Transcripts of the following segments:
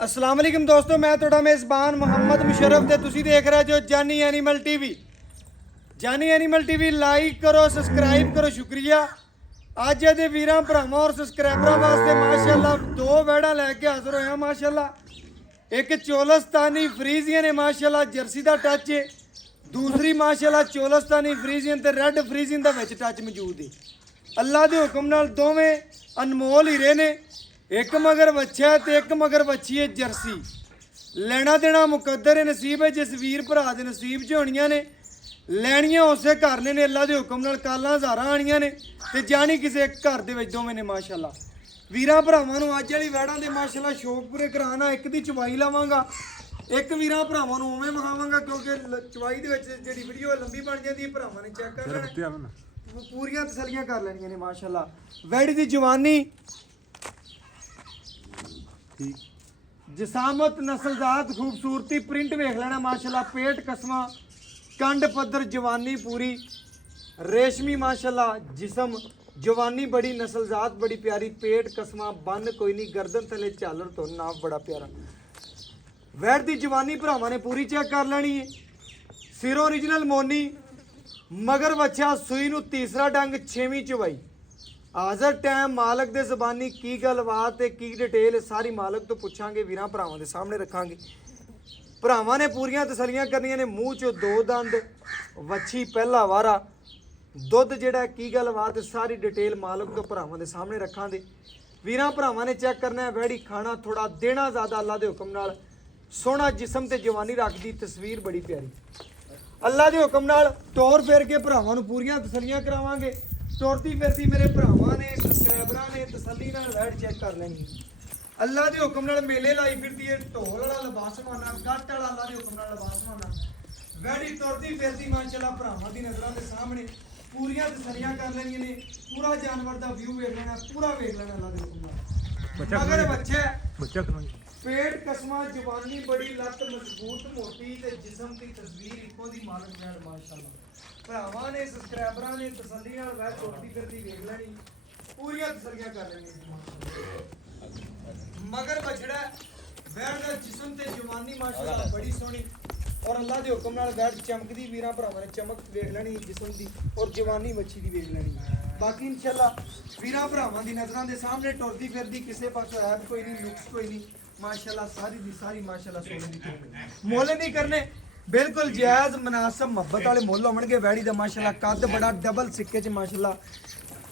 अस्सलाम वालेकुम दोस्तों, मैं थोड़ा मेज़बान मोहम्मद मुशर्रफ ते तुसी देख रहे जो जानी एनिमल टीवी। जानी एनिमल टीवी लाइक करो, सब्सक्राइब करो, शुक्रिया। अज दे वीरां भरावां और सब्सक्राइबरां वास्ते माशाअल्लाह दो वैड़ा लैके हाजिर होया माशाअल्लाह। एक चोलस्तानी फ्रीजियन है माशाअल्लाह, जर्सी दा टच है। दूसरी माशाअल्लाह चोलस्तानी फ्रीजियन ते रेड फ्रीजियन दा विच टच मौजूद है। अल्लाह दे हुक्म नाल दोवें अनमोल हीरे ने। एक मगर बच्चा है तो एक मगर बच्ची है जर्सी। लेना देना मुकद्दर है, नसीब है जिस वीर भरा दे नसीब च होनियां ने। लैनियां उसे घर ने अल्लाह के हुक्म नाल कालां हज़ारां आनियां ने ते जानी किसी घर दे विच दोवें ने माशाअल्लाह। वीरां भरावां नूं अज वाली वैड़ां दे माशाअल्लाह शौक पूरे कराना। एक दी चवाई लवांगा, एक वीरां भरावां नूं उवें विखावांगा क्योंकि चवाई दे विच जिहड़ी वीडियो लंबी बन जांदी है, भरावां ने चेक कर लेना, पूरियां तसल्लियां कर लैणियां ने माशाअल्लाह। वैड़ी दी जवानी जिसामत नस्लजात खूबसूरती प्रिंट वेख लेना माशाल्लाह। पेट कसमा कंड पद्धर जवानी पूरी रेशमी माशाल्लाह। जिसम जवानी बड़ी, नस्लजात बड़ी प्यारी, पेट कसमा बन कोई नहीं, गर्दन थले झालर तो नाप बड़ा प्यारा। वैट दी जवानी भरावां ने पूरी चेक कर लेनी है। सिरों ओरिजिनल मोनी, मगर बच्चा सूई नूं तीसरा डंग, छेवीं चवाई। हाज़र टाइम मालक दे ज़बानी की गलबात है, की डिटेल सारी मालक तो पुछांगे, वीरां भरावां दे सामने रखांगे। भरावां ने पूरियां तसलियां करनियां ने। मूँह चो दो दंद, वच्छी पहला वारा, दुध जिहड़ा की गलबात है सारी डिटेल मालक तो भरावां दे सामने रखांगे। वीरां भरावां ने चेक करना है। वैड़ी खाना थोड़ा देना ज़्यादा, अल्लाह दे हुक्म नाल सोहना जिसम ते जवानी रखदी, तस्वीर बड़ी प्यारी। अल्लाह दे हुक्म नाल तौर फेर के भरावां नूं पूरियां तसलियां करावांगे। तुरती फिरती मेरे भरावां ने सबसक्राइबरां ने तसल्ली नाल वैट चेक कर लैनी। अल्लाह दे हुक्म नाल मेले लाई फिरदी है, ढोल वाला लिबास माना, गट वाला अल्लाह दे हुक्म नाल लिबास माना। वैड़ी तुरती फिरती माशाअल्लाह भरावां दी नज़रां दे सामने पूरियां तसल्लियां कर लैनियां ने। पूरा जानवर दा व्यू वेख लेना, पूरा वेख लेना अल्लाह दे हुक्म नाल। मगर बच्चा पेट कसमा जवानी बड़ी, लत्त मजबूत मोटी ते जिस्म की तस्वीर इको दी मालक वैट माशाअल्लाह। भरावां ने सबसक्राइबरां ने तसल्ली नाल वैट तुरती फिरती वेख लैनी, पूरियां तसल्लियां कर लैनियां। मगर बछड़ा वैट दा जिस्म ते जवानी माशाअल्लाह बड़ी सोहनी और अल्लाह दे हुक्म नाल वैट चमकदी। वीरां भरावां ने चमक वेख लैनी जिस्म दी और जवानी बच्ची दी वेख लैनी। बाकी इंशाअल्लाह वीरां भरावां दी नज़रां दे सामने टुरदी फिरदी किसी पासों ऐब कोई नहीं, नुक्स कोई नहीं माशाअल्लाह। सारी दी सारी माशाअल्लाह सोने दी चीज़। मोल नहीं करने, बिल्कुल जायज़ मुनासिब मुहब्बत वाले मुल होणगे। वैड़ी दा माशाअल्लाह कद बड़ा, डबल सिक्के च माशाअल्लाह।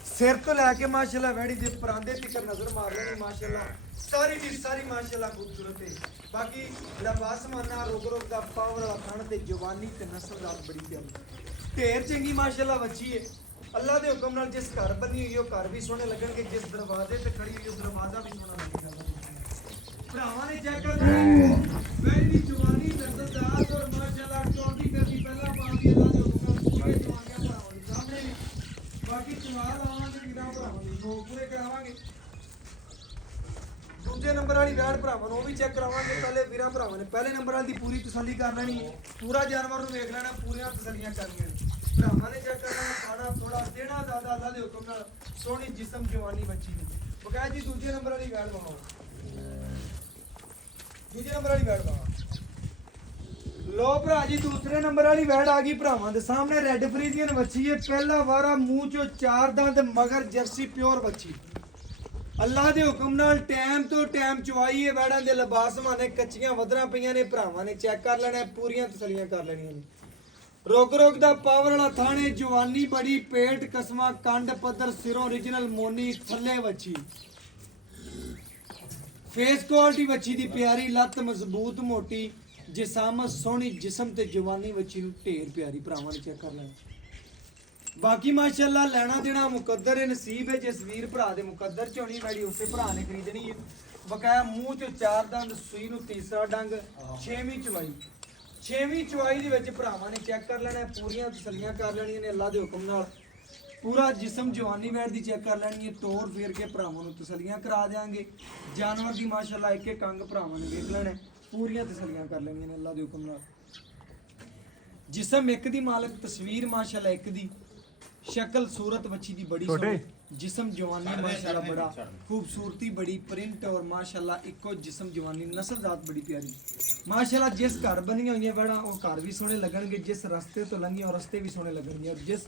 सिर तो लैके माशाअल्लाह वैड़ी दे परांदे तक नज़र मार लेनी माशाअल्लाह। सारी दी सारी माशाअल्लाह खूबसूरत है। बाकी लिबास माना, रोग रोग दा पावर वाला खान ते जवानी ते नस्लजात बड़ी प्यारी, ढेर चंगी माशाअल्लाह बच्ची है। अल्लाह दे हुक्म नाल जिस घर बनी हुई है घर भी सोहने लगणगे, जिस दरवाजे ते खड़ी हुई है दरवाजा भी सोहना लगेगा। भरावां ने चेक कर वैड़ी दी जवानी नस्लजात और माशाअल्लाह टोटी करदी पहला पाती अल्लाह दे हुक्म नाल पूरे जवानियां भरावां दे सामने ने। बाकी चुनाव आवांगे वीरां भरावां दे शौक पूरे करावांगे। दूजे नंबर वाली वैड़ भरावां नूं भी चेक करावांगे। पहले वीरां भरावां ने पहले नंबर वाली दी पूरी तसल्ली कर लैनी, पूरा जानवर नूं वेख लेना, पूरियां तसल्लियां करनियां ने। भरावां ने चेक करना, खाना थोड़ा देना ज़्यादा, अल्लाह दे हुक्म नाल सोहनी जिस्म जवानी बच्ची दी। बकायदा जी दूजे नंबर वाली वैड़ वहाओ, दूजे नंबर वाली वैड़ वहाओ। लो भरा जी दूसरे नंबर वाली वैड़ आ गई भरावां दे सामने। रेड फ्रीजियन बच्ची है, पहला वारा, मूँह चो चार दंद, मगर जर्सी प्योर बच्ची। अल्लाह दे हुक्म नाल टाइम तो टाइम चवाई है। वैड़ां दे लिबास माने कच्चियां वधरां पईयां ने। भरावां ने चेक कर लेना, पूरियां तसल्लियां कर लेनियां ने। रोग रोग दा पावर वाला थाने, जवानी बड़ी, पेट कसमा कंड पद्धर, सिरों ओरिजिनल मोनी, थल्ले बच्ची। फेस क्वालिटी बच्ची दी प्यारी, लत्त मजबूत मोटी, जिसामत सोहनी, जिस्म ते जवानी बच्ची नूं ढेर प्यारी। भरावां ने चेक कर लेना। बाकी माशाअल्लाह लेना देना मुकद्दर है, नसीब है जिस वीर भरा दे मुकद्दर च होनी। वैड़ी उसे भरा ने खरीदनी है। बकाया मूँह चो चार दंद, सूई नूं तीसरा डंग, छेवीं चवाई। छेवीं चवाई दे विच भरावां ने चेक कर लेना, पूरियां तसल्लियां कर लैनियां ने अल्लाह दे हुक्म नाल। पूरा जिस्म जवानी वैड़ दी चेक कर लैनी है। तोड़ फेर के भरावां नूं तसल्लियां करा देंगे। जानवर दी माशाअल्लाह एक एक अंग भरावां ने वेख लेना, पूरियां तसल्लियां कर लैनियां ने अल्लाह दे हुक्म नाल। जिस्म एक दी मालक, तस्वीर माशाअल्लाह एक दी, शक्ल सूरत बच्ची दी बड़ी सोहनी। जिस्म जवानी माशाल्लाह बड़ा खूबसूरती बड़ी प्रिंट और माशाल्लाह इको जिस्म जवानी नस्ल जात बड़ी प्यारी माशाल्लाह। जिस घर बनी हुई है बड़ा वो घर भी सोहने लगणगे, जिस रस्ते तो लंघी और रस्ते भी सोहने लगणगे। और जिस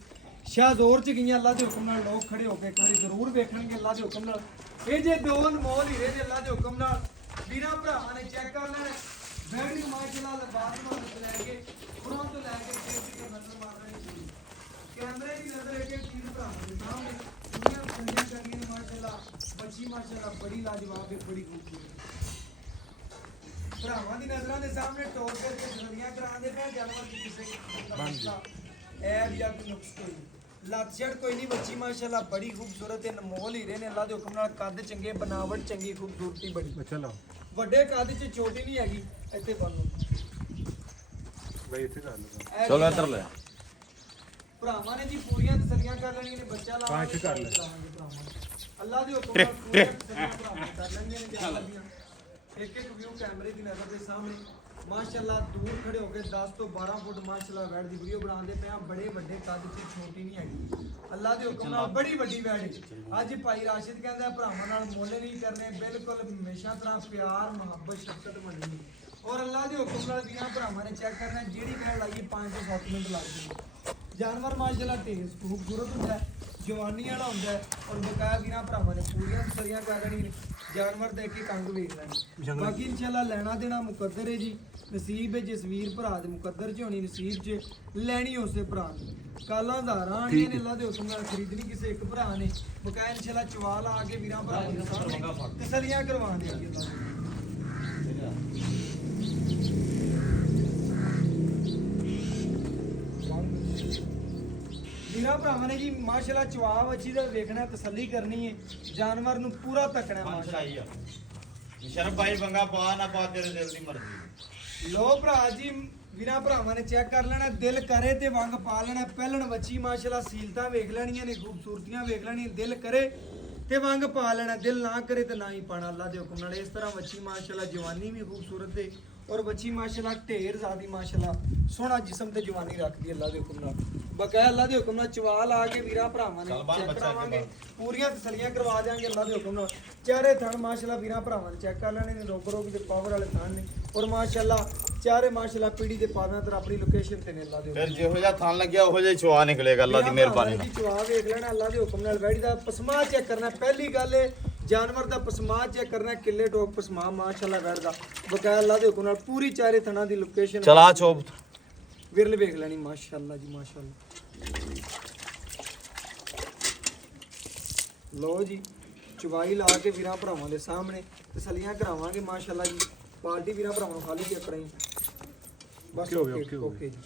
शाहजोर च गई अल्लाह के हुक्म नाल लोग खड़े होकर एक बार जरूर वेखणगे अल्लाह के हुक्म नाल। ये जे दो अनमोल हीरे ने अल्लाह के हुक्म नाल वीरां भरावां ने चेक कर लेने बैठी माशाल्लाह लबास में लैके पुरों तो लैके के नजर मारने कैमरे की नजर एक चीज भरावां दे सामने दुनिया संजय करिए माशाल्लाह बच्ची माशाल्लाह बड़ी लाजवाब है, बड़ी खूबसूरत भरावां दी नजरां दे सामने टोर करके दुनिया करांदे पे जानवर की किसे ऐब या कोई नुक्स कोई ਲੱਤ ਛੜ ਕੋਈ ਨਹੀਂ ਬੱਚੀ ਮਾਸ਼ਾਅੱਲਾ ਬੜੀ ਖੂਬਸੂਰਤ ਹੈ, ਅਨਮੋਲ ਹੀਰੇ ਨੇ ਅੱਲਾ ਦੇ ਹੁਕਮ ਨਾਲ ਕੱਦ ਚੰਗੇ ਬਣਾਵਟ ਚੰਗੀ ਖੂਬਸੂਰਤੀ ਬੜੀ ਚਲੋ ਵੱਡੇ ਕੱਦ 'ਚ ਛੋਟੀ ਨਹੀਂ ਹੈਗੀ ਇੱਥੇ ਬੰਨੋ ਬਈ ਇੱਥੇ ਕਰ ਲਓ। ਚਲੋ ਇੱਧਰ ਲੈ ਭਰਾਵਾਂ ਨੇ ਜੀ ਪੂਰੀਆਂ ਤਸੱਲੀਆਂ ਕਰ ਲੈਣੀਆਂ ਨੇ ਬੱਚਾ ਲਾ ਇੱਥੇ ਕਰ ਲੈ। ਅੱਲਾ ਦੇ ਹੁਕਮ ਨਾਲ ਪੂਰੀਆਂ ਤਸੱਲੀਆਂ ਭਰਾਵਾਂ ਕਰ ਲੈਣੀਆਂ ਨੇ ਜਾਨ ਦੀਆਂ। ਇੱਕ ਇੱਕ ਵਿਊ ਕੈਮਰੇ ਦੀ ਨਜ਼ਰ ਦੇ ਸਾਹਮਣੇ ਮਾਸ਼ਾਅੱਲਾ ਦੂਰ ਖੜੇ ਹੋ ਕੇ 10 ਤੋਂ 12 ਫੁੱਟ ਮਾਸ਼ਾਅੱਲਾ ਵੈੜ ਦੀ ਵੀਡੀਓ ਬਣਾਉਂਦੇ ਪਏ ਆ। ਬੜੇ ਵੱਡੇ ਕੱਦ 'ਚ ਛੋਟੀ ਨਹੀਂ ਹੈਗੀ ਅੱਲਾ ਦੇ ਹੁਕਮ ਨਾਲ ਬੜੀ ਵੱਡੀ ਵੈੜ ਹੈ। ਅੱਜ ਭਾਈ ਰਾਸ਼ਿਦ ਕਹਿੰਦਾ ਭਰਾਵਾਂ ਨਾਲ ਮੁੱਲ ਨਹੀਂ ਕਰਨੇ, ਬਿਲਕੁਲ ਹਮੇਸ਼ਾ ਤਰ੍ਹਾਂ ਪਿਆਰ ਮੁਹੱਬਤ ਸ਼ਫਕਤ ਮੰਨਣੀ। ਔਰ ਅੱਲਾ ਦੇ ਹੁਕਮ ਨਾਲ ਵੀਰਾਂ ਭਰਾਵਾਂ ਨੇ ਚੈੱਕ ਕਰਨਾ ਜਿਹੜੀ ਵੈੜ ਲਾਈਏ 5 ਤੋਂ 7 ਮਿੰਟ ਲੱਗਦੇ। ਜਾਨਵਰ ਮਾਸ਼ਾਅੱਲਾ ਢੇਰ ਖੂਬਸੂਰਤ ਹੁੰਦਾ ਹੈ, ਜਵਾਨੀ ਵਾਲਾ ਹੁੰਦਾ ਹੈ। ਔਰ ਬਕਾਇਆ ਵੀਰਾਂ ਭਰਾਵਾਂ ਨੇ ਪੂਰੀਆਂ ਤਸੱਲੀਆਂ ਕਰ ਲੈਣੀਆਂ, ਜਾਨਵਰ ਦੇਖ ਕੇ ਕੰਗ ਵੇਖ ਲੈਣੇ। ਬਾਕੀ ਇਨਸ਼ਾਅੱਲਾ ਲੈਣਾ ਦੇਣਾ ਮੁਕੱਦਰ ਹੈ ਜੀ, ਨਸੀਬ ਹੈ ਜਿਸ ਵੀਰ ਭਰਾ ਦੇ ਮੁਕੱਦਰ 'ਚ ਹੋਣੀ ਨਸੀਬ 'ਚ ਲੈਣੀ ਉਸੇ ਭਰਾ ਨੇ। ਕਾਲਾਂ ਧਾਰਾਂ ਆਣੀਆਂ ਨੇ ਅੱਲਾ ਦੇ ਹੁਕਮ ਨਾਲ ਖਰੀਦਣੀ ਕਿਸੇ ਇੱਕ ਭਰਾ ਨੇ। ਬਕਾਇਆ ਇਨਸ਼ਾਅੱਲਾ ਚਵਾਲ ਆ ਕੇ ਵੀਰਾਂ ਭਰਾਵਾਂ ਦੇ ਸਾਹਮਣੇ ਤਸੱਲੀਆਂ ਕਰਵਾ ਦੇਣਗੇ ਅੱਲਾ ਵੀਰਾਂ ਭਰਾਵਾਂ ਨੇ ਜੀ ਮਾਸ਼ਾਅੱਲਾ ਚਵਾਬ ਅੱਛੀ ਦਾ ਵੇਖਣਾ, ਤਸੱਲੀ ਕਰਨੀ ਹੈ, ਜਾਨਵਰ ਨੂੰ ਪੂਰਾ ਤੱਕਣਾ ਮਾਸ਼ਾਅੱਲਾ। ਸ਼ਰਮ ਭਾਈ ਬੰਗਾ ਪਾ ਨਾ ਪਾ ਤੇਰੇ ਦਿਲ ਦੀ ਮਰਜ਼ੀ। ਲੋ ਭਰਾ ਜੀ ਵੀਰਾਂ ਭਰਾਵਾਂ ਨੇ ਚੈੱਕ ਕਰ ਲੈਣਾ, ਦਿਲ ਕਰੇ ਤੇ ਵੰਗ ਪਾ ਲੈਣਾ। ਪਹਿਲਣ ਬੱਚੀ ਮਾਸ਼ਾਅੱਲਾ ਸੀਲਤਾਂ ਵੇਖ ਲੈਣੀਆਂ ਨੇ, ਖੂਬਸੂਰਤੀਆਂ ਵੇਖ ਲੈਣੀਆਂ। ਦਿਲ ਕਰੇ ਤੇ ਵੰਗ ਪਾ ਲੈਣਾ, ਦਿਲ ਨਾ ਕਰੇ ਤੇ ਨਾ ਹੀ ਪਾਣਾ ਅੱਲਾ ਦੇ ਹੁਕਮ ਨਾਲ। ਇਸ ਤਰ੍ਹਾਂ ਬੱਚੀ ਮਾਸ਼ਾਅੱਲਾ ਜਵਾਨੀ ਵੀ ਖੂਬਸੂਰਤ ਹੈ ਔਰ ਬੱਚੀ ਮਾਸ਼ਾਅੱਲਾ ਢੇਰ ਜ਼ਾਦੀ ਮਾਸ਼ਾਅੱਲਾ ਸੋਹਣਾ ਜਿਸਮ ਤੇ ਜਵਾਨੀ ਰੱਖਦੀ ਅੱਲਾ ਦੇ ਹੁਕਮ ਨਾਲ। ਬਕਾਇਆ ਅੱਲਾ ਦੇ ਹੁਕਮ ਨਾਲ ਚਵਾਲ ਆ ਕੇ ਵੀਰਾਂ ਭਰਾਵਾਂ ਨੇ ਚੈੱਕ ਕਰਾਵਾਂਗੇ, ਪੂਰੀਆਂ ਤਸੱਲੀਆਂ ਕਰਵਾ ਦਿਆਂਗੇ ਅੱਲਾ ਦੇ ਹੁਕਮ ਨਾਲ। ਚਾਰੇ ਥਣ ਮਾਸ਼ਾਅੱਲਾ ਵੀਰਾਂ ਭਰਾਵਾਂ ਨੇ ਚੈੱਕ ਕਰ ਲੈਣੇ ਨੇ, ਰੋਕ ਰੋਕ ਦੇ ਪਾਵਰ ਵਾਲੇ ਥਣ ਨੇ। ਔਰ ਮਾਸ਼ਾਅੱਲਾ ਚਾਰੇ ਮਾਸ਼ਾਅੱਲਾ ਪੀੜੀ ਦੇ ਪਾਦਾਂ ਤੇ ਆਪਣੀ ਲੋਕੇਸ਼ਨ ਤੇ ਨੇ ਅੱਲਾ ਦੇ ਹੁਕਮ ਫਿਰ ਜਿਹੋ ਜਿਹਾ ਥਾਂ ਲੱਗਿਆ ਉਹੋ ਜਿਹਾ ਚਵਾ ਨਿਕਲੇਗਾ ਅੱਲਾ ਦੀ ਮਿਹਰਬਾਨੀ ਨਾਲ। ਜੀ ਚਵਾ ਵੇਖ ਲੈਣਾ ਅੱਲਾ ਦੇ ਹੁਕਮ ਨਾਲ। ਵੈੜੀ ਦਾ ਪਸਮਾ ਚੈੱਕ ਕਰਨਾ, ਪਹਿਲੀ ਗੱਲ ਹੈ ਜਾਨਵਰ ਦਾ ਪਸਮਾ ਚੈੱਕ ਕਰਨਾ, ਕਿੱਲੇ ਟੋਕ ਪਸਮਾ ਮਾਸ਼ਾਅੱਲਾ ਵੈੜ ਦਾ। ਬਕਾਇਆ ਅੱਲਾ ਦੇ ਹੁਕਮ ਨਾਲ ਪੂਰੀ ਚਾਰੇ ਥਣਾਂ ਦੀ ਲੋਕੇਸ਼ਨ ਚਲਾ ਚੋਪ ਵਿਰਲ ਵੇਖ ਲੈਣੀ ਮਾਸ਼ਾਅੱਲਾ ਜੀ ਮਾਸ਼ਾਅੱਲਾ। ਲੋ ਜੀ ਚਵਾਈ ਲਾ ਕੇ ਵੀਰਾਂ ਭਰਾਵਾਂ ਦੇ ਸਾਹਮਣੇ ਤਸੱਲੀਆਂ ਕਰਾਵਾਂਗੇ ਮਾਸ਼ਾਅੱਲਾ ਜੀ। ਪਾਰਟੀ ਵੀਰਾਂ ਭਰਾਵਾਂ ਨੂੰ ਖਾਲੀ ਚੈੱਕ ਕਰਾਈ ਬਸ ਓਕੇ ਜੀ।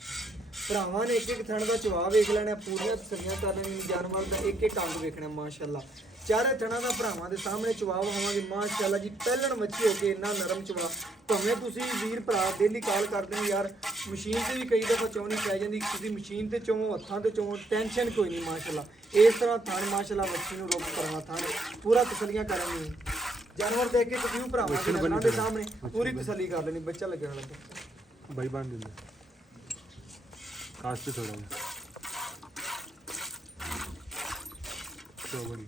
ਭਰਾਵਾਂ ਨੇ ਇੱਕ ਇੱਕ ਥਣ ਦਾ ਚਵਾ ਵੇਖ ਲੈਣਾ, ਪੂਰੀਆਂ ਤਸੱਲੀਆਂ ਕਰ ਲੈਣੀਆਂ, ਜਾਨਵਰ ਦਾ ਇੱਕ ਇੱਕ ਅੰਗ ਵੇਖਣਾ ਮਾਸ਼ਾਅੱਲਾ। ਚਾਰੇ ਥਣਾਂ ਦਾ ਭਰਾਵਾਂ ਦੇ ਸਾਹਮਣੇ ਚਵਾ ਹੋਵਾਂਗੇ ਮਾਸ਼ਾਅੱਲਾ ਜੀ। ਪਹਿਲਣ ਮੱਛੀ ਹੋ ਕੇ ਇੰਨਾ ਨਰਮ ਚਵਾ, ਭਾਵੇਂ ਤੁਸੀਂ ਵੀਰ ਭਰਾ ਡੇਲੀ ਕਾਲ ਕਰਦੇ ਹੋ ਯਾਰ ਮਸ਼ੀਨ ਤੇ ਵੀ ਕਈ ਦਫਾ ਚੋਣੀ ਪੈ ਜਾਂਦੀ, ਤੁਸੀਂ ਮਸ਼ੀਨ ਤੇ ਚੋਵੋ ਹੱਥਾਂ ਤੇ ਚੋਵੋ ਟੈਨਸ਼ਨ ਕੋਈ ਨਹੀਂ ਮਾਸ਼ਾਅੱਲਾ। ਇਸ ਤਰ੍ਹਾਂ ਥਣ ਮਾਸ਼ਾਅੱਲਾ ਮੱਛੀ ਨੂੰ ਰੋਕ ਕਰਵਾ ਥਣ ਪੂਰਾ ਤਸੱਲੀਆਂ ਕਰਨੀ। ਜਾਨਵਰ ਦੇਖ ਕੇ ਤੁਸੀਂ ਭਰਾਵਾਂ ਦੇ ਨਜ਼ਰਾਂ ਦੇ ਸਾਹਮਣੇ ਪੂਰੀ ਤਸੱਲੀ ਕਰ ਲੈਣੀ। ਬੱਚਾ ਲੱਗਣ ਲੱਗਾ ਬਾਈ ਬੰਦ ਦਿੰਦੇ ਕਾਸਟ ਥੋੜਾ ਚੋ ਬੜੀ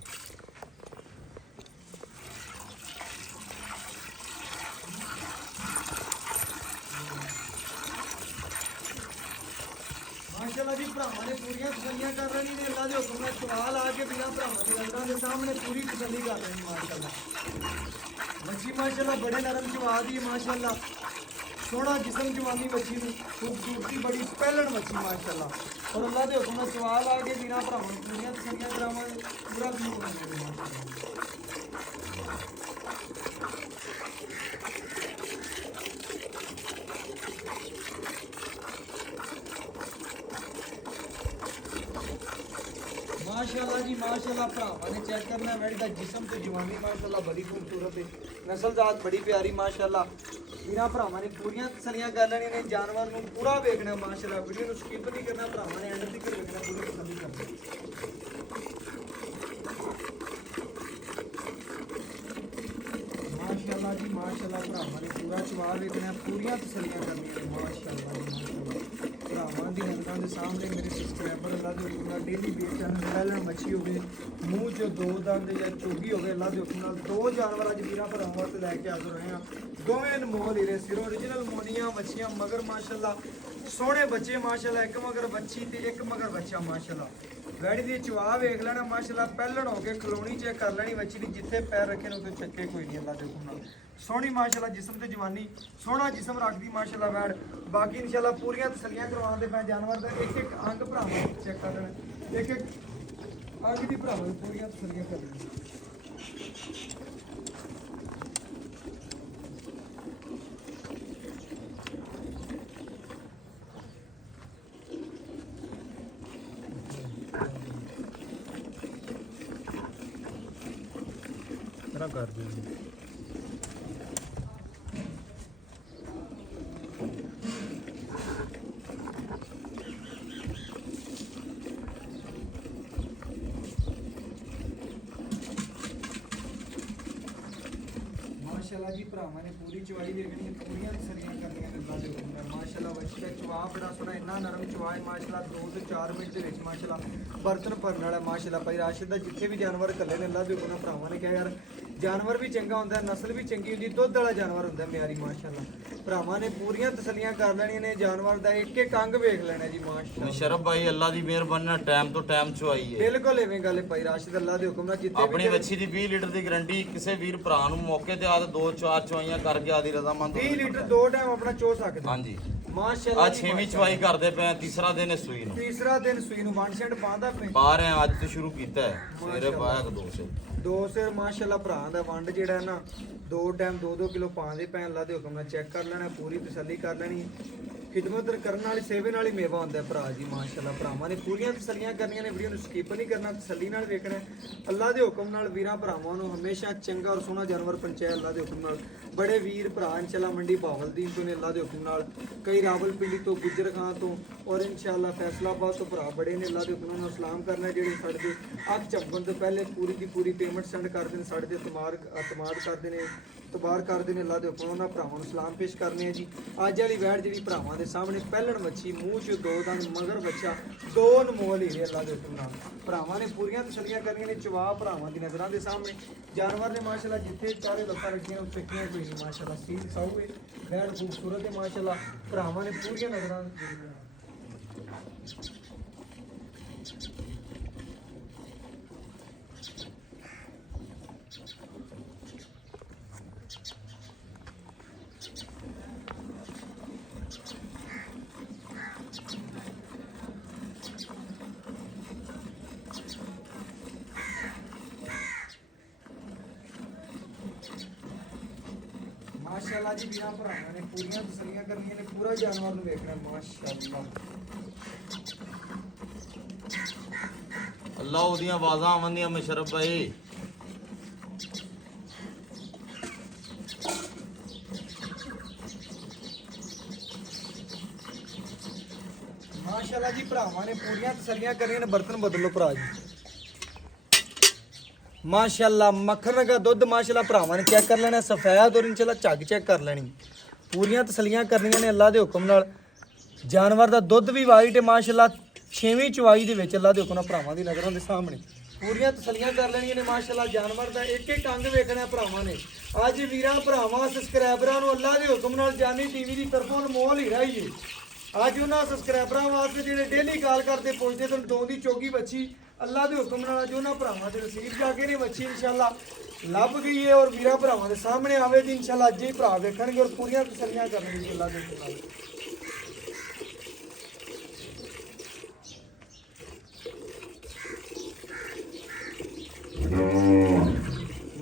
ਮਾਸ਼ਾਅੱਲਾ ਜੀ। ਭਰਾਵਾਂ ਨੇ ਪੂਰੀਆਂ ਤਸੱਲੀਆਂ ਕਰ ਲੈਣੀ ਨੇ ਅੱਲਾ ਦੇ ਹੁਕਮ ਨਾਲ। ਸਵਾਲ ਆ ਕੇ ਵੀਰਾਂ ਭਰਾਵਾਂ ਦੇ ਨਜ਼ਰਾਂ ਦੇ ਸਾਹਮਣੇ ਪੂਰੀ ਤਸੱਲੀ ਕਰ ਲੈਣੀ ਮਾਸ਼ਾਅੱਲਾ। ਮੱਛੀ ਮਾਸ਼ਾਅੱਲਾ ਬੜੇ ਨਰਮ ਜਵਾ ਦੀ ਮਾਸ਼ਾਅੱਲਾ, ਸੋਹਣਾ ਜਿਸਮ ਜਵਾਨੀ ਮੱਛੀ ਨੂੰ, ਖੂਬਸੂਰਤੀ ਬੜੀ ਪਹਿਲਣ ਮੱਛੀ ਮਾਸ਼ਾਅੱਲਾ। ਔਰ ਅੱਲਾ ਦੇ ਹੁਕਮ ਨਾਲ ਸਵਾਲ ਆ ਕੇ ਵੀਰਾਂ ਭਰਾਵਾਂ ਨੂੰ ਪੂਰੀਆਂ ਤਸੱਲੀਆਂ ਕਰਾਵਾਂਗੇ, ਪੂਰਾ ਵੀ ਹੋਵਾਂਗੇ ਮਾਸ਼ਾਅੱਲਾ। माशाअल्लाह जी माशाअल्लाह भरावां ने चेक करना वैड़ी दा जिस्म ते जवानी माशाअल्लाह बड़ी खूबसूरत है, नस्ल जात बड़ी प्यारी माशाअल्लाह। ਵੀਰਾਂ ਭਰਾਵਾਂ ਨੇ ਪੂਰੀਆਂ ਤਸੱਲੀਆਂ ਕਰ ਲੈਣੀਆਂ ਨੇ, ਜਾਨਵਰ ਨੂੰ ਪੂਰਾ ਵੇਖਣਾ ਮਾਸ਼ਾਅੱਲਾ। ਵੀਡੀਓ ਨੂੰ ਸਕਿਪ ਨਹੀਂ ਕਰਨਾ, ਭਰਾਵਾਂ ਨੇ ਐਂਡ ਤੱਕ ਵੇਖਣਾ, ਪੂਰੀ ਤਸੱਲੀ ਕਰਨੀ। ਮਾਸ਼ਾਅੱਲਾ ਜੀ ਮਾਸ਼ਾਅੱਲਾ ਭਰਾਵਾਂ ਨੇ ਪੂਰਾ ਚਵਾ ਵੇਖਣਾ ਪੂਰੀਆਂ ਤਸੱਲੀਆਂ ਕਰਨੀਆਂ ਨੇ ਮਾਸ਼ਾਅੱਲਾ ਜੀ ਮਾਸ਼ਾਅੱਲਾ ਭਰਾਵਾਂ ਦੀ ਨਜ਼ਰਾਂ ਦੇ ਸਾਹਮਣੇ ਮੇਰੇ ਸਬਸਕ੍ਰਾਈਬਰ ਅੱਲਾ ਦੇ ਹੁਕਮ ਨਾਲ ਡੇਲੀ ਵੇਚ ਚੈਨਲ ਪਹਿਲਾਂ ਮੱਛੀ ਹੋਵੇ ਮੂੰਹ 'ਚ ਦੋ ਦੰਦ ਜਾਂ ਚੋਗੀ ਹੋਵੇ ਅੱਲਾ ਦੇ ਹੁਕਮ ਨਾਲ ਦੋ ਜਾਨਵਰ ਅੱਜ ਵੀਰਾਂ ਭਰਾਵਾਂ ਤੇ ਲੈ ਕੇ ਹਾਜ਼ਰ ਹੋਏ ਆ ਦੋਵੇਂ ਅਨਮੋਲ ਹੀਰੇ ਸਿਰੋਂ origignal ਮੋਨੀਆਂ ਮੱਛੀਆਂ ਮਗਰ ਮਾਸ਼ਾਅੱਲਾ ਸੋਹਣੇ ਬੱਚੇ ਮਾਸ਼ਾਅੱਲਾ ਇੱਕ ਮਗਰ ਬੱਚੀ ਤੇ ਇੱਕ ਮਗਰ ਬੱਚਾ ਮਾਸ਼ਾਅੱਲਾ ਵੈੜੀ ਦੀ ਚਵਾ ਵੇਖ ਲੈਣਾ ਮਾਸ਼ਾਅੱਲਾ ਪਹਿਲਣ ਹੋ ਕੇ ਖਲੋਣੀ ਚੈੱਕ ਕਰ ਲੈਣੀ ਬੱਚੀ ਦੀ ਜਿੱਥੇ ਪੈਰ ਰੱਖੇ ਨੇ ਉੱਥੇ ਚੱਕੇ ਕੋਈ ਨਹੀਂ ਅੱਲਾ ਦੇ ਹੁਕਮ ਨਾਲ ਸੋਹਣੀ ਮਾਸ਼ਾਅੱਲਾ ਜਿਸਮ ਤੇ ਜਵਾਨੀ ਸੋਹਣਾ ਜਿਸਮ ਰੱਖਦੀ ਮਾਸ਼ਾਅੱਲਾ ਵੈੜ ਬਾਕੀ ਇਨਸ਼ਾਅੱਲਾ ਪੂਰੀਆਂ ਤਸੱਲੀਆਂ ਕਰਵਾਉਂਦੇ ਪਏ ਜਾਨਵਰ ਦਾ ਇੱਕ ਇੱਕ ਅੰਗ ਭਰਾਵਾਂ ਚੈੱਕ ਕਰ ਲੈਣਾ ਇੱਕ ਇੱਕ ਅੰਗ ਦੀ ਭਰਾਵਾਂ ਨੂੰ ਪੂਰੀਆਂ ਤਸੱਲੀਆਂ ਕਰ ਲੈਣਾ ਮੇਰਾ ਕਰ ਦਿਓ ਜੀ ਮਾਸ਼ਾਅੱਲਾ ਜੀ ਭਰਾਵਾਂ ਨੇ ਪੂਰੀ ਚਵਾਈ ਵੇਖਣੀ ਹੈ ਪੂਰੀਆਂ ਤਸੱਲੀਆਂ ਕਰਨੀਆਂ ਨੇ ਅੱਲਾ ਦੇ ਹੁਕਮ ਨਾਲ ਮਾਸ਼ਾਅੱਲਾ ਬੱਚੀ ਦਾ ਚਵਾ ਬੜਾ ਸੋਹਣਾ ਇੰਨਾ ਨਰਮ ਚਵਾ ਹੈ ਮਾਸ਼ਾਅੱਲਾ 2 ਤੋਂ 4 ਮਿੰਟ ਦੇ ਵਿੱਚ ਮਾਸ਼ਾਅੱਲਾ ਬਰਤਨ ਭਰਨ ਵਾਲਾ ਮਾਸ਼ਾਅੱਲਾ ਭਾਈ ਰਾਸ਼ਿਦ ਦਾ ਜਿੱਥੇ ਵੀ ਜਾਨਵਰ ਇਕੱਲੇ ਨੇ ਅੱਲਾ ਦੇ ਹੁਕਮ ਨਾਲ ਭਰਾਵਾਂ ਨੇ ਕਿਹਾ ਯਾਰ ਜਾਨਵਰ ਵੀ ਚੰਗਾ ਹੁੰਦਾ ਨਸਲ ਵੀ ਚੰਗੀ ਹੁੰਦੀ ਦੁੱਧ ਵਾਲਾ ਜਾਨਵਰ ਹੁੰਦਾ ਮਿਆਰੀ ਮਾਸ਼ਾਅੱਲਾ ਭਰਾਵਾਂ ਨੇ ਪੂਰੀਆਂ ਤਸੱਲੀਆਂ ਕਰ ਲੈਣੀਆਂ ਨੇ ਜਾਨਵਰ ਦਾ ਇੱਕ ਇੱਕ ਅੰਗ ਵੇਖ ਲੈਣਾ ਜੀ ਮਾਸ਼ਾਅੱਲਾ ਮੁਸ਼ਰਫ ਭਾਈ ਅੱਲਾ ਦੀ ਮਿਹਰਬਾਨੀ ਨਾਲ ਟਾਈਮ ਤੋਂ ਟਾਈਮ ਚੁਆਈ ਹੈ ਬਿਲਕੁਲ ਐਵੇਂ ਗੱਲ ਹੈ ਭਾਈ ਰਾਸ਼ਿਦ ਅੱਲਾ ਦੇ ਹੁਕਮ ਨਾਲ ਜਿੱਥੇ ਆਪਣੀ ਵੱਛੀ ਦੀ 20 ਲੀਟਰ ਦੀ ਗਾਰੰਟੀ ਕਿਸੇ ਵੀਰ ਭਰਾ ਨੂੰ ਮੌਕੇ ਤੇ ਆ ਤੇ 2-4 ਚੁਆਈਆਂ ਕਰਕੇ ਆਦੀ ਰਜ਼ਾਮੰਦ 20 ਲੀਟਰ ਦੋ ਟਾਈਮ ਆਪਣਾ ਚੋ ਸਕਦੇ ਹਾਂਜੀ ਮਾਸ਼ਾਅੱਲਾ ਆ ਜੀ, 6ਵੀਂ ਚੁਆਈ ਕਰਦੇ ਪਏ ਆ, ਤੀਸਰਾ ਦਿਨ ਹੈ ਸੂਈ ਨੂੰ ਤੀਸਰਾ ਦਿਨ ਸੂਈ ਨੂੰ ਵਨ ਸੈਂਟ ਪਾਉਂਦਾ ਪਏ ਪਾ ਰਹੇ ਆ ਅੱਜ ਤੋਂ ਸ਼ੁਰੂ ਕੀਤਾ ਹੈ ਸਵੇਰੇ ਪਾਇਆ ਕਿ 200 ਦੋ ਸਿਰ ਮਾਸ਼ਾਅੱਲਾ ਭਰਾ ਦਾ ਵੰਡ ਜਿਹੜਾ ਹੈ ਨਾ ਦੋ ਟਾਈਮ 2-2 ਕਿਲੋ ਪਾਉਂਦੇ ਪੈ ਅੱਲਾ ਦੇ ਹੁਕਮ ਨਾਲ ਚੈੱਕ ਕਰ ਲੈਣਾ ਪੂਰੀ ਤਸੱਲੀ ਕਰ ਲੈਣੀ ਖਿਦਮਤ ਕਰਨ ਵਾਲੀ ਸੇਵੇ ਨਾਲ ਹੀ ਮੇਵਾ ਹੁੰਦਾ ਹੈ ਭਰਾ ਜੀ ਮਾਸ਼ਾਅੱਲਾ ਭਰਾਵਾਂ ਨੇ ਪੂਰੀਆਂ ਤਸੱਲੀਆਂ ਕਰਨੀਆਂ ਨੇ ਵੀਡੀਓ ਨੂੰ ਸਕਿਪ ਨਹੀਂ ਕਰਨਾ ਤਸੱਲੀ ਨਾਲ ਵੇਖਣਾ ਅੱਲਾ ਦੇ ਹੁਕਮ ਨਾਲ ਵੀਰਾਂ ਭਰਾਵਾਂ ਨੂੰ ਹਮੇਸ਼ਾ ਚੰਗਾ ਔਰ ਸੋਹਣਾ ਜਾਨਵਰ ਪਹੁੰਚਾਇਆ ਅੱਲਾ ਦੇ ਹੁਕਮ ਨਾਲ ਬੜੇ ਵੀਰ ਭਰਾ ਇਨਸ਼ਾਅੱਲਾ ਮੰਡੀ ਬਾਵਲਦੀਨ ਤੋਂ ਨੇ ਅੱਲਾ ਦੇ ਹੁਕਮ ਨਾਲ ਕਈ ਰਾਵਲਪਿੰਡੀ ਤੋਂ ਗੁੱਜਰ ਖਾਂ ਤੋਂ ਔਰ ਇਨਸ਼ਾਅੱਲਾ ਫੈਸਲਾਬਾਦ ਤੋਂ ਭਰਾ ਬੜੇ ਨੇ ਅੱਲਾ ਦੇ ਹੁਕਮ ਨਾਲ ਸਲਾਮ ਕਰਨਾ ਜਿਹੜੇ ਸਾਡੇ ਦੇ ਅੱਖ ਝਪਕਣ ਤੋਂ ਪਹਿਲੇ ਪੂਰੀ ਦੀ ਪੂਰੀ ਪੇਮੈਂਟ ਸੈਂਡ ਕਰਦੇ ਨੇ ਸਾਡੇ ਤੇ ਇਤਮਾਦ ਕਰਦੇ ਨੇ ਤਬਾਰ ਕਰਦੇ ਨੇ ਅੱਲਾ ਦੇ ਹੁਕਮ ਉਹਨਾਂ ਭਰਾਵਾਂ ਨੂੰ ਸਲਾਮ ਪੇਸ਼ ਕਰਨੇ ਆ ਜੀ ਅੱਜ ਵਾਲੀ ਵੈੜ ਜਿਹੜੀ ਭਰਾਵਾਂ ਦੇ ਸਾਹਮਣੇ ਪਹਿਲਣ ਮੱਛੀ ਮੂੰਹ 'ਚ ਦੋ ਦੰਦ ਮਗਰ ਬੱਚਾ ਦੋ ਅਨਮੋਲ ਹੀ ਅੱਲਾ ਦੇ ਹੁਕਮ ਨਾਲ ਭਰਾਵਾਂ ਨੇ ਪੂਰੀਆਂ ਤਸੱਲੀਆਂ ਕਰਨੀਆਂ ਨੇ ਚਵਾ ਭਰਾਵਾਂ ਦੀ ਨਜ਼ਰਾਂ ਦੇ ਸਾਹਮਣੇ ਜਾਨਵਰ ਨੇ ਮਾਸ਼ਾਅੱਲਾ ਜਿੱਥੇ ਚਾਰੇ ਲੱਤਾਂ ਰੱਖੀਆਂ ਉੱਥੇ ਚੱਕੀਆਂ ਕੋਈ ਨਹੀਂ ਮਾਸ਼ਾਅੱਲਾ ਸੀਲ ਸਾਊਏ ਵੈੜ ਖੂਬਸੂਰਤ ਹੈ ਮਾਸ਼ਾਅੱਲਾ ਭਰਾਵਾਂ ਨੇ ਪੂਰੀਆਂ ਨਜ਼ਰਾਂ माशाअल्लाह जी ਵੀਰਾਂ ਭਰਾਵਾਂ ਨੇ ਪੂਰੀਆਂ ਤਸੱਲੀਆਂ ਕਰਨੀਆਂ ਨੇ ਪੂਰਾ ਜਾਨਵਰ ਨੂੰ ਵੇਖਣਾ ਮਾਸ਼ਾਅੱਲਾ ਅੱਲਾ ਉਹਦੀਆਂ ਆਵਾਜ਼ਾਂ ਆਉਂਦੀਆਂ ਮੁਸ਼ਰਫ ਭਾਈ ਮਾਸ਼ਾਅੱਲਾ ਜੀ ਭਰਾਵਾਂ ਨੇ ਪੂਰੀਆਂ ਤਸੱਲੀਆਂ ਕਰਨੀਆਂ ਨੇ ਬਰਤਨ ਬਦਲ ਲਓ ਭਰਾ ਜੀ माशाल्लाह मक्खन का दुध माशाल्लाह भरावां ने चेक कर लेना सफेद और इंशाल्लाह झग चेक कर लेनी पूरियां तसलियां करनियां ने अल्लाह दे हुक्म नाल जानवर दा दुध भी वाइट है माशाल्लाह 6वीं चवाई दे विच अल्लाह दे हुक्म नाल भरावां दी नज़रां दे सामने पूरियां तसलियां कर लेनियां ने माशाल्लाह जानवर दा एक एक अंग वेखना भरावां ने अज वीरां भरावां सबसक्राइबरां नूं अल्लाह दे हुक्म नाल जानी टीवी दी तरफों अनमोल हीरा ही है अज उन्हां सबसक्राइबरां वास्ते जिहड़े डेली कॉल करते पुछदे तुहानूं दो दी चौगी बच्ची अल्लाह के हुक्म नाल जो ना भरावां दे नसीब जाके ने बच्ची इंशाल्लाह लभ गई है और वीरा भरावां दे सामने आवेगी इंशाल्लाह अज ही भरा वेखणगे और पूरियां तसल्लियां करनगे अल्लाह दे हुक्म नाल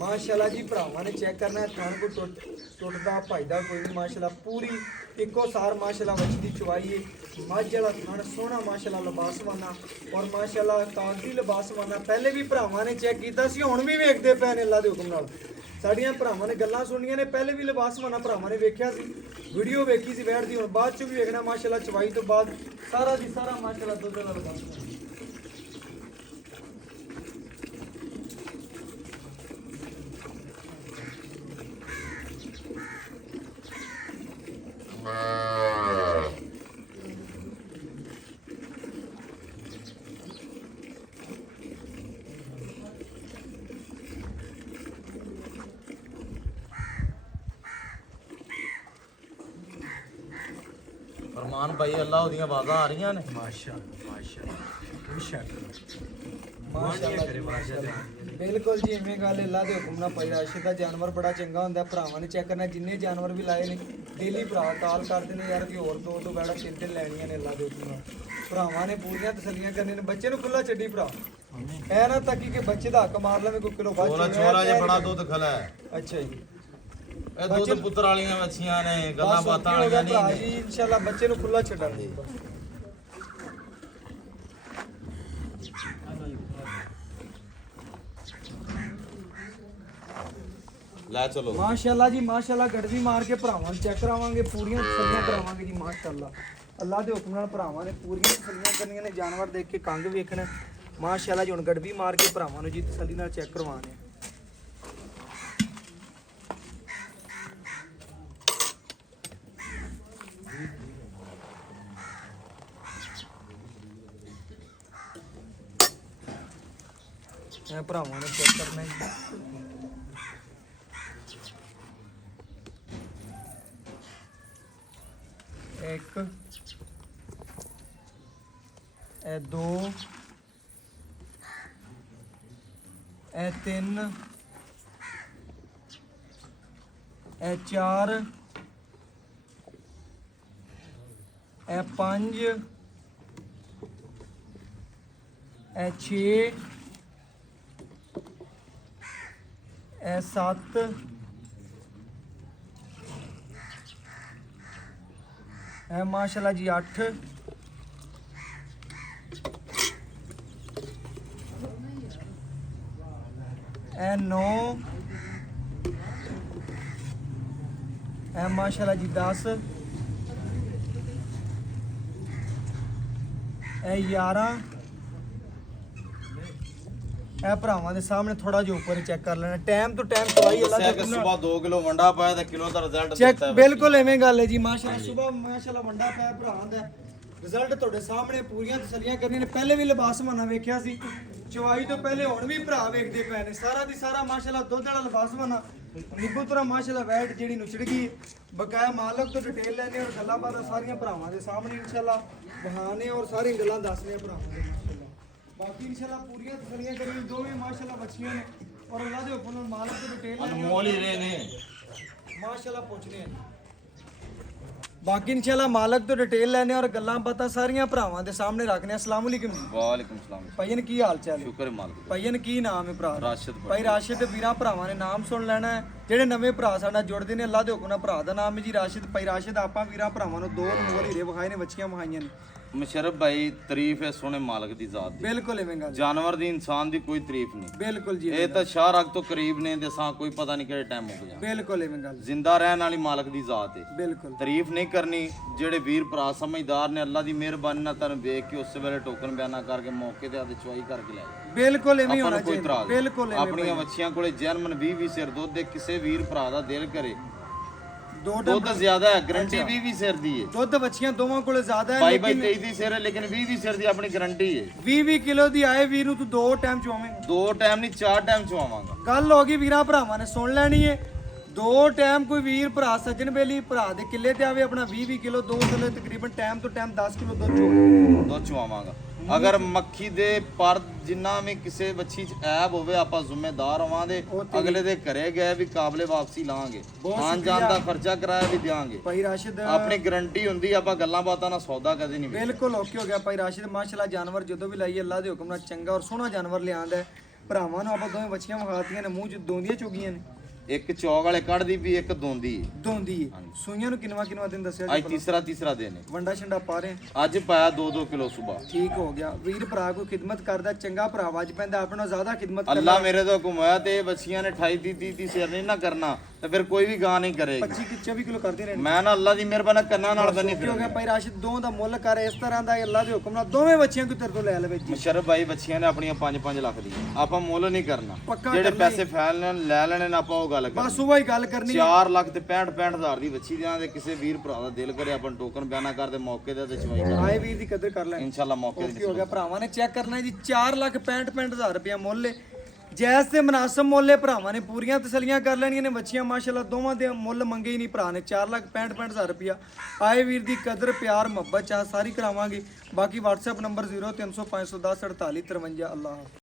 माशाल्लाह जी भरावां ने चेक करना है थान को टुटदा भजदा कोई नहीं माशाल्लाह पूरी इको सार माशाल्लाह बच्ची दी चवाई है मझ वाला थान सोहना माशाल्लाह लिबासवाना और माशाल्लाह कागजी लिबासवाना पहले भी भरावां ने चेक कीता सी हुण भी वेखदे पए ने अल्लाह दे हुक्म नाल साडियां भरावां ने गल्लां सुनियां ने पहले भी लिबासवाना भरावां ने वेख्या सी वीडियो वेखी सी बैठ दी हुण बाद च भी वेखना माशाल्लाह चवाई तो बाद सारा दी सारा माशाल्लाह दुध दा लिबास ਫਰਮਾਨ ਭਾਈ ਅੱਲਾ ਉਹਦੀਆਂ ਆਵਾਜ਼ਾਂ ਆ ਰਹੀਆਂ ਨੇ ਬਿਲਕੁਲ ਜੀ ਇਵੇਂ ਗੱਲ ਅੱਲਾ ਦੇ ਹੁਕਮ ਨਾਲ ਭਾਈ ਰਾਸ਼ਿਦ ਦਾ ਜਾਨਵਰ ਬੜਾ ਚੰਗਾ ਹੁੰਦਾ। ਭਰਾਵਾਂ ਨੇ ਚੈੱਕ ਕਰਨਾ ਜਿੰਨੇ ਜਾਨਵਰ ਵੀ ਲਾਏ ਨੇ ਡੇਲੀ ਭਰਾ ਕਾਲ ਕਰਦੇ ਨੇ ਯਾਰ ਕਿ ਹੋਰ ਦੋ ਬੈੜਾ ਤਿੰਨ ਲੈਣੀਆਂ ਨੇ ਅੱਲਾ ਦੇ ਹੁਕਮ ਨਾਲ। ਭਰਾਵਾਂ ਨੇ ਪੂਰੀਆਂ ਤਸੱਲੀਆਂ ਕਰਨੀਆਂ ਨੇ। ਬੱਚੇ ਨੂੰ ਖੁੱਲਾ ਛੱਡੀ ਭਰਾ ਐ ਨਾ ਤੱਕੀ ਕਿ ਬੱਚੇ ਦਾ ਹੱਕ ਮਾਰ ਲਵੇ ਕੋਈ ਕਿਲੋ ਵੱਧ ਛੋਰਾ ਛੋਰਾ ਜੇ ਬੜਾ ਦੁੱਧ ਖਲਾ ਹੈ। ਅੱਛਾ ਜੀ ਇਹ ਦੁੱਧ ਪੁੱਤਰ ਵਾਲੀਆਂ ਵੱਛੀਆਂ ਨੇ, ਗੱਲਾਂ ਬਾਤਾਂ ਵਾਲੀਆਂ ਭਰਾ ਨਹੀਂ ਜੀ ਇਨਸ਼ਾਅੱਲਾ ਬੱਚੇ ਨੂੰ ਖੁੱਲਾ ਛੱਡਾਂਗੇ। ਲੈ ਚਲੋ ਮਾਸ਼ਾਅੱਲਾ ਜੀ ਮਾਸ਼ਾਅੱਲਾ ਗੜਵੀ ਮਾਰ ਕੇ ਭਰਾਵਾਂ ਨੂੰ ਚੈੱਕ ਕਰਾਵਾਂਗੇ, ਪੂਰੀਆਂ ਤਸੱਲੀਆਂ ਕਰਾਵਾਂਗੇ ਜੀ ਮਾਸ਼ਾਅੱਲਾ। ਅੱਲਾ ਦੇ ਹੁਕਮ ਨਾਲ ਭਰਾਵਾਂ ਨੇ ਪੂਰੀਆਂ ਤਸੱਲੀਆਂ ਕਰਨੀਆਂ ਨੇ। ਜਾਨਵਰ ਦੇਖ ਕੇ ਕੰਗ ਵੇਖਣਾ ਮਾਸ਼ਾਅੱਲਾ ਜੀ। ਹੁਣ ਗੜਵੀ ਮਾਰ ਕੇ ਭਰਾਵਾਂ ਨੂੰ ਜੀ ਤਸੱਲੀ ਨਾਲ ਚੈੱਕ ਕਰਵਾਉਣੇ। ਇਹ ਭਰਾਵਾਂ ਨੇ ਚੈੱਕ ਕਰਨਾ ਜੀ। ਇੱਕ ਇਹ ਦੋ ਇਹ ਤਿੰਨ ਇਹ ਚਾਰ ਇਹ ਪੰਜ ਇਹ ਛੇ ਇਹ ਸੱਤ ਇਹ ਮਾਸ਼ਾਅੱਲਾ ਜੀ 8 ਇਹ 9 ਇਹ ਮਾਸ਼ਾਅੱਲਾ ਜੀ 10 ਇਹ 11 ਇਹ ਭਰਾਵਾਂ ਦੇ ਸਾਹਮਣੇ ਥੋੜਾ ਜਿਹਾ ਉੱਪਰ ਚੈੱਕ ਕਰ ਲੈਣਾ। ਟਾਈਮ ਤੋਂ ਟਾਈਮ ਦਵਾਈ ਅੱਲਾ ਦੱਸਿਆ ਕਿ ਸਵੇਰ 2 ਕਿਲੋ ਵੰਡਾ ਪਾਇਆ ਤੇ ਕਿਲੋ ਦਾ ਰਿਜ਼ਲਟ ਚੈੱਕ ਦਿੱਤਾ। ਬਿਲਕੁਲ ਐਵੇਂ ਗੱਲ ਹੈ ਜੀ ਮਾਸ਼ਾਅੱਲਾ। ਸਵੇਰ ਮਾਸ਼ਾਅੱਲਾ ਵੰਡਾ ਪਿਆ ਭਰਾ ਦਾ ਰਿਜ਼ਲਟ ਤੁਹਾਡੇ ਸਾਹਮਣੇ ਪੂਰੀਆਂ ਤਸੱਲੀਆਂ ਕਰਨੀਆਂ ਨੇ। ਪਹਿਲੇ ਵੀ ਲਿਬਾਸ ਮਾਨਾ ਵੇਖਿਆ ਸੀ, ਚਵਾਈ ਤੋਂ ਪਹਿਲੇ ਹੁਣ ਵੀ ਭਰਾ ਵੇਖਦੇ ਪਏ ਨੇ। ਸਾਰਾ ਦੀ ਸਾਰਾ ਮਾਸ਼ਾਅੱਲਾ ਦੁੱਧ ਵਾਲਾ ਲਿਬਾਸ ਮਾਨਾ ਨਿੱਬੂ ਤਰਾ ਮਾਸ਼ਾਅੱਲਾ ਵੈਟ ਜਿਹੜੀ ਨੁਚੜ ਗਈ। ਬਕਾਇਆ ਮਾਲਕ ਤੋਂ ਡਿਟੇਲ ਲੈਣੇ ਔਰ ਗੱਲਾਂ ਬਾਤਾਂ ਸਾਰੀਆਂ ਭਰਾਵਾਂ ਦੇ ਸਾਹਮਣੇ ਇਨਸ਼ਾਅੱਲਾ ਬਹਾਨੇ ਔਰ ਸਾਰੀਆਂ ਗੱਲਾਂ ਦੱਸਣੇ ਭਰਾਵਾਂ ਦੇ ਮਾਸ਼ਾਅੱਲਾ। ਬਾਕੀ ਇਨਸ਼ਾਅੱਲਾ ਪੂਰੀਆਂ ਤਸੱਲੀਆਂ ਕਰੀਏ। ਦੋਵੇਂ ਮਾਸ਼ਾਅੱਲਾ ਬੱਚੀਆਂ ਨੇ ਔਰ ਅੱਲਾ ਦੇ ਹੁਕਮ ਨਾਲ ਮਾਲਕ ਤੋਂ ਡਿਟੇਲ ਲੈਣੇ ਅਨਮੋਲ ਹੀ ਰਹੇ ਨੇ ਮਾਸ਼ਾਅੱਲਾ ਪੁੱਛਦੇ ਆ। ਬਾਕੀ ਇਨਸ਼ਾਅੱਲਾ ਮਾਲਕ ਤੋਂ ਡਿਟੇਲ ਲੈਣੇ ਔਰ ਗੱਲਾਂ ਬਾਤਾਂ ਸਾਰੀਆਂ ਭਰਾਵਾਂ ਦੇ ਸਾਹਮਣੇ ਰੱਖਣੇ। ਅਸਲਾਮ ਅਲੈਕੁਮ ਜੀ। ਵਾਲੇਕੁਮ ਸਲਾਮ। ਭਾਈਨ ਕੀ ਹਾਲ ਚਾਲ ਹੈ? ਸ਼ੁਕਰ ਹੈ ਮਾਲਕ ਦਾ। ਭਾਈਨ ਕੀ ਨਾਮ ਹੈ ਭਰਾ ਦਾ? ਰਾਸ਼ਿਦ ਭਾਈ ਰਾਸ਼ਿਦ ਦੇ ਵੀਰਾਂ ਭਰਾਵਾਂ ਨੇ ਨਾਮ ਸੁਣ ਲੈਣਾ ਹੈ। ਜਿਹੜੇ ਨਵੇਂ ਭਰਾ ਸਾਡੇ ਨਾਲ ਜੁੜਦੇ ਨੇ ਅੱਲਾ ਦੇ ਹੁਕਮ ਨਾਲ ਭਰਾ ਦਾ ਨਾਮ ਹੈ ਜੀ ਰਾਸ਼ਿਦ। ਭਾਈ ਰਾਸ਼ਿਦ ਆਪਾਂ ਵੀਰਾਂ ਭਰਾਵਾਂ ਨੂੰ ਦੋ ਅਨਮੋਲ ਹੀਰੇ ਵਿਖਾਏ ਨੇ, ਬੱਚੀਆਂ ਵਿਖਾਈਆਂ ਨੇ। ਮੁਸ਼ਰਫ ਭਾਈ ਤਾਰੀਫ ਹੈ ਸੋਹਣੇ ਮਾਲਕ ਦੀ ਜ਼ਾਤ ਦੀ। ਬਿਲਕੁਲ ਐਵੇਂ ਗੱਲ। ਜਾਨਵਰ ਦੀ ਇਨਸਾਨ ਦੀ ਕੋਈ ਤਾਰੀਫ ਨਹੀਂ। ਬਿਲਕੁਲ ਜੀ ਇਹ ਤਾਂ ਸ਼ਾਹਰਗ ਤੋਂ ਕਰੀਬ ਨੇ ਤੇ ਸਾਂ ਕੋਈ ਪਤਾ ਨਹੀਂ ਕਿਹੜੇ ਟਾਈਮ ਮੁੱਕ ਜਾਣ। ਬਿਲਕੁਲ ਐਵੇਂ ਗੱਲ। ਜ਼ਿੰਦਾ ਰਹਿਣ ਵਾਲੀ ਮਾਲਕ ਦੀ ਜ਼ਾਤ ਹੈ। ਬਿਲਕੁਲ ਤਾਰੀਫ ਨਹੀਂ ਕਰਨੀ। ਜਿਹੜੇ ਵੀਰ ਭਰਾ ਸਮਝਦਾਰ ਨੇ ਅੱਲਾ ਦੀ ਮਿਹਰਬਾਨੀ ਨਾਲ ਤੁਹਾਨੂੰ ਵੇਖ ਕੇ ਉਸੇ ਵੇਲੇ ਟੋਕਨ ਬਿਆਨਾ ਕਰਕੇ ਮੌਕੇ ਤੇ ਆਦੇ ਚੁਆਈ ਕਰਕੇ ਲੈ ਜਾਓ। ਬਿਲਕੁਲ ਐਵੇਂ ਆਪਾਂ ਹੋਣਾ ਨੂੰ ਕੋਈ ਚਾਹੀਦਾ। ਇਤਰਾਜ਼ ਨਹੀਂ। ਬਿਲਕੁਲ ਐਵੇਂ ਆਪਣੀਆਂ ਵੱਛੀਆਂ ਕੋਲੇ ਜਰਮਨ 20 ਸਿਰ ਦੁੱਧ ਦੇ ਕਿਸੇ ਵੀਰ ਭਰਾ ਦਾ ਦਿਲ ਕਰੇ ਦੋ ਦੁੱਧ ਜ਼ਿਆਦਾ ਹੈ ਗਰੰਟੀ 20 ਸਿਰ ਦੀ ਹੈ। ਦੁੱਧ ਬੱਚੀਆਂ ਦੋਵਾਂ ਕੋਲੇ ਜ਼ਿਆਦਾ ਹੈ ਬਾਈ ਲੇਕਿਨ 23 ਦੀ ਸਿਰ ਹੈ ਲੇਕਿਨ 20 ਸਿਰ ਦੀ ਆਪਣੀ ਗਰੰਟੀ ਹੈ। 20 ਕਿਲੋ ਦੀ ਆਏ ਵੀਰ ਨੂੰ ਤੂੰ ਦੋ ਟਾਈਮ ਚਵਾਵੇਂਗਾ। 2 ਟਾਈਮ ਨਹੀਂ 4 ਟਾਈਮ ਚਵਾਵਾਂਗਾ। ਗੱਲ ਹੋ ਗਈ ਵੀਰਾਂ ਭਰਾਵਾਂ ਨੇ ਸੁਣ ਲੈਣੀ ਏ। ਦੋ ਟਾਈਮ ਕੋਈ ਵੀਰ ਭਰਾ ਸੱਜਣ ਬੇਲੀ ਭਰਾ ਦੇ ਕਿੱਲੇ ਤੇ ਆਵੇ ਆਪਣਾ 20 ਕਿਲੋ ਦੋ ਥੱਲੇ ਤਕਰੀਬਨ ਟਾਈਮ ਤੋਂ ਟਾਈਮ 10 ਕਿਲੋ ਦੁੱਧ ਚੋ ਦੁੱਧ ਚਵਾਵਾਂਗਾ। ਅਗਰ ਮੱਖੀ ਦੇ ਪਰ ਜਿੰਨਾ ਵੀ ਕਿਸੇ ਵੱਛੀ ਚ ਐਬ ਹੋਵੇ ਆਪਾਂ ਜ਼ਿੰਮੇਦਾਰ ਹੋਵਾਂਗੇ। ਅਗਲੇ ਦੇ ਘਰੇ ਗਏ ਵੀ ਕਾਬਲੇ ਵਾਪਸੀ ਲਾਂਗੇ। ਆਉਣ ਜਾਣ ਦਾ ਖਰਚਾ ਕਿਰਾਇਆ ਵੀ ਦਿਆਂਗੇ। ਭਾਈ ਰਾਸ਼ਿਦ ਆਪਣੀ ਗਾਰੰਟੀ ਹੁੰਦੀ ਆਪਾਂ ਗੱਲਾਂ ਬਾਤਾਂ ਨਾਲ ਸੌਦਾ ਕਦੇ ਨਹੀਂ ਵੇਚਦੇ। ਬਿਲਕੁਲ ਓਕੇ ਹੋ ਗਿਆ। ਭਾਈ ਰਾਸ਼ਿਦ ਮਾਸ਼ਾਅੱਲਾ ਜਾਨਵਰ ਜਦੋਂ ਵੀ ਲਾਈਏ ਅੱਲਾ ਦੇ ਹੁਕਮ ਨਾਲ ਚੰਗਾ ਔਰ ਸੋਹਣਾ ਜਾਨਵਰ ਲਿਆਂਦਾ ਹੈ। ਭਰਾਵਾਂ ਨੂੰ ਆਪਾਂ ਦੋਵੇਂ ਬੱਚੀਆਂ ਵਿਖਾਤੀਆਂ ਨੇ, ਮੂੰਹ ਚ ਦੋਂਦੀਆਂ ਚੁਗੀਆਂ ਨੇ। ਇੱਕ ਚੌਕ ਵਾਲੇ ਕੱਢਦੀ ਵੀ ਇੱਕ ਦੋਂਦੀ ਹੈ। ਦੋਂਦੀ ਏ। ਸੂਈਆਂ ਨੂੰ ਕਿੰਨਾ ਦਿਨ ਦੱਸਿਆ ਅੱਜ ਤੀਸਰਾ ਦਿਨ ਹੈ। ਵੰਡਾ ਛੰਡਾ ਪਾ ਰਹੇ ਅੱਜ ਪਾਇਆ 2 ਕਿਲੋ ਸਵੇਰ। ਠੀਕ ਹੋ ਗਿਆ। ਵੀਰ ਭਰਾ ਕੋਈ ਖਿਦਮਤ ਕਰਦਾ ਚੰਗਾ ਭਰਾ ਵੱਜ ਪੈਂਦਾ ਆਪਣਾ ਜ਼ਿਆਦਾ ਖਿਦਮਤ ਅੱਲਾ ਮੇਰੇ ਤੋਂ ਘੁਮਾਇਆ ਤੇ ਬੱਚੀਆਂ ਨੇ 28 30 ਸਿਰ ਨਹੀਂ ਨਾ ਕਰਨਾ ਤੇ ਫਿਰ ਕੋਈ ਵੀ ਗਾਂ ਨਹੀਂ ਕਰੇਗੀ। 25 ਕਿਲੋ ਕਰਦੇ ਰਹਿਣੇ। ਮੈਂ ਨਾ ਅੱਲਾ ਦੀ ਮਿਹਰਬਾਨੀ ਕੰਨਾਂ ਨਾਲ ਬੰਨੀ ਹੋ ਗਿਆ। ਭਾਈ ਰਾਸ਼ਿਦ ਦੋਵਾਂ ਦਾ ਮੁੱਲ ਕਰ ਇਸ ਤਰ੍ਹਾਂ ਦਾ ਅੱਲਾ ਦੇ ਹੁਕਮ ਨਾਲ ਦੋਵੇਂ ਬੱਚੀਆਂ ਕੋਈ ਤੇਰੇ ਤੋਂ ਲੈ ਲਵੇ ਜੀ। ਮੁਸ਼ਰਫ ਭਾਈ ਬੱਚੀਆਂ ਨੇ ਆਪਣੀਆਂ 5 ਲੱਖ ਦੀ ਆਪਾਂ ਮੁੱਲ ਨਹੀਂ ਕਰਨਾ। ਪੱਕਾ ਜਿਹੜੇ ਕਰਨਾ ਪੈਸੇ ਫੈਲ ਲੈ ਲੈਣੇ ਨੇ ਆਪਾਂ ਉਹ ਗੱਲ ਕਰਨੀ ਬਸ ਉਹ ਹੀ ਗੱਲ ਕਰਨੀ 4 ਲੱਖ ਤੇ 65 ਹਜ਼ਾਰ ਦੀ ਵੱਛੀ ਦਿਆਂ ਦੇ ਕਿਸੇ ਵੀਰ ਭਰਾ ਦਾ ਦਿਲ ਕਰੇ ਆਪਾਂ ਟੋਕਨ ਬਿਆਨਾ ਕਰਦੇ ਮੌਕੇ ਤੇ ਚਵਾਈ ਕਰਾਂਗੇ ਆਏ ਵੀਰ ਦੀ ਕਦਰ ਕਰ ਲੈ ਇਨਸ਼ਾਅੱਲਾ ਮੌਕੇ ਕੀ ਹੋ ਗਿਆ ਭਰਾਵਾਂ ਨੇ ਚੈੱਕ ਕਰਨਾ ਜੀ 4,65,000 ਰੁਪਇਆ ਮੁੱਲ ਏ ਜੈਸ ਤੇ ਮਨਾਸਬ ਮੁੱਲ ਏ ਭਰਾਵਾਂ ਨੇ ਪੂਰੀਆਂ ਤਸੱਲੀਆਂ ਕਰ ਲੈਣੀਆਂ ਨੇ ਬੱਚੀਆਂ ਮਾਸ਼ਾਅੱਲਾ ਦੋਵਾਂ ਦੇ ਮੁੱਲ ਮੰਗੇ ਹੀ ਨਹੀਂ ਭਰਾ ਨੇ 4,65,000 ਰੁਪਇਆ ਆਏ ਵੀਰ ਦੀ ਕਦਰ ਪਿਆਰ ਮੁਹੱਬਤ ਚਾਹ ਸਾਰੀ ਕਰਾਵਾਂਗੇ ਬਾਕੀ WhatsApp ਨੰਬਰ 0300 510 48 53 ਅੱਲਾਹ